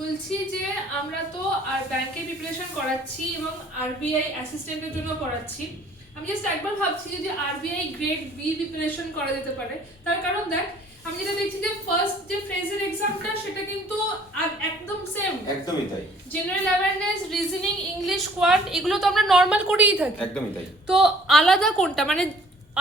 বলছি যে আমরা তো আর ব্যাংকে প্রিপারেশন করাচ্ছি এবং আরবিআই অ্যাসিস্ট্যান্টের জন্য পড়াচ্ছি। আমি জাস্ট একবার ভাবছি যে আরবিআই গ্রেড বি প্রিপারেশন করা যেতে পারে। তার কারণ দেখ, আমি যেটা দেখছি যে ফার্স্ট যে ফ্রেজের এক্সামটা সেটা কিন্তু একদম সেম, একদমই তাই, general awareness, reasoning, English, quant এগুলো তো আমরা নর্মাল করেই থাকি। একদমই তাই। তো আলাদা কোনটা, মানে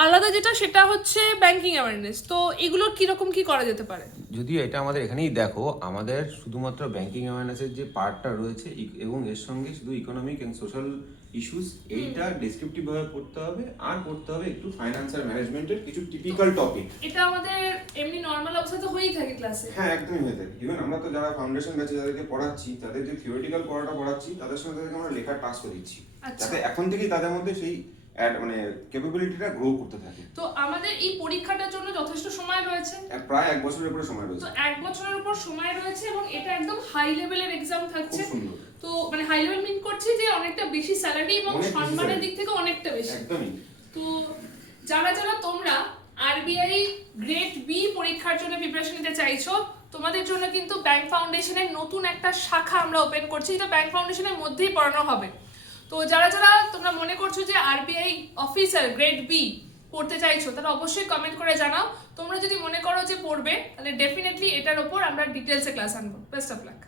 আলাদা যেটা সেটা হচ্ছে ব্যাংকিং অ্যাওয়ারনেস। তো এগুলো কিরকম কি করা যেতে পারে? যদিও এটা আমাদের এখানেই দেখো, আমাদের শুধুমাত্র ব্যাংকিং অ্যাওয়ারনেসের যে পার্টটা রয়েছে এবং এর সঙ্গে শুধু ইকোনমিক এন্ড সোশ্যাল ইস্যুস, এইটা ডেসক্রিপটিভ ভাবে পড়তে হবে, আর পড়তে হবে একটু ফাইন্যান্স আর ম্যানেজমেন্টের কিছু টিপিক্যাল টপিক। এটা আমাদের এমনি নর্মাল অবস্থা তো হয়েই থাকে ক্লাসে। হ্যাঁ, একদমই হয়ে থাকে। ইভেন আমরা তো যারা ফাউন্ডেশন ব্যাচে যাদেরকে পড়াচ্ছি, তাদের যে থিওরিটিক্যাল পড়াটা পড়াচ্ছি, তাদের সঙ্গে তাদেরকে আমরা লেখার টাস্কও দিচ্ছি, যাতে এখন থেকেই তাদের মধ্যে সেই মানে ক্যাপাবিলিটিটা গ্রো করতে থাকে। তো আমাদের এই পরীক্ষাটার জন্য যথেষ্ট সময় রয়েছে, প্রায় 1 বছরের উপরে সময় রয়েছে। তো 1 বছরের উপর সময় রয়েছে এবং এটা একদম হাই লেভেলের এক্সাম থাকছে। খুব সুন্দর। তো মানে হাই লেভেল মিন করছি যে অনেকটা বেশি স্যালারি এবং সম্মানের দিক থেকে অনেকটা বেশি। একদমই। তো যারা যারা তোমরা আরবিআই গ্রেড বি পরীক্ষার জন্য প্রিপারেশন নিতে চাইছো, তোমাদের জন্য কিন্তু ব্যাংক ফাউন্ডেশনের নতুন একটা শাখা আমরা ওপেন করছি, যেটা ব্যাংক ফাউন্ডেশনের মধ্যেই পড়ানো হবে। তো যারা যারা তোমরা মনে করছো যে আরবিআই অফিসার গ্রেড বি পড়তে চাইছো, তারা অবশ্যই কমেন্ট করে জানাও। তোমরা যদি মনে করো যে পড়বে, তাহলে ডেফিনেটলি এটার উপর আমরা ডিটেলসে ক্লাস আনবো। Best of luck.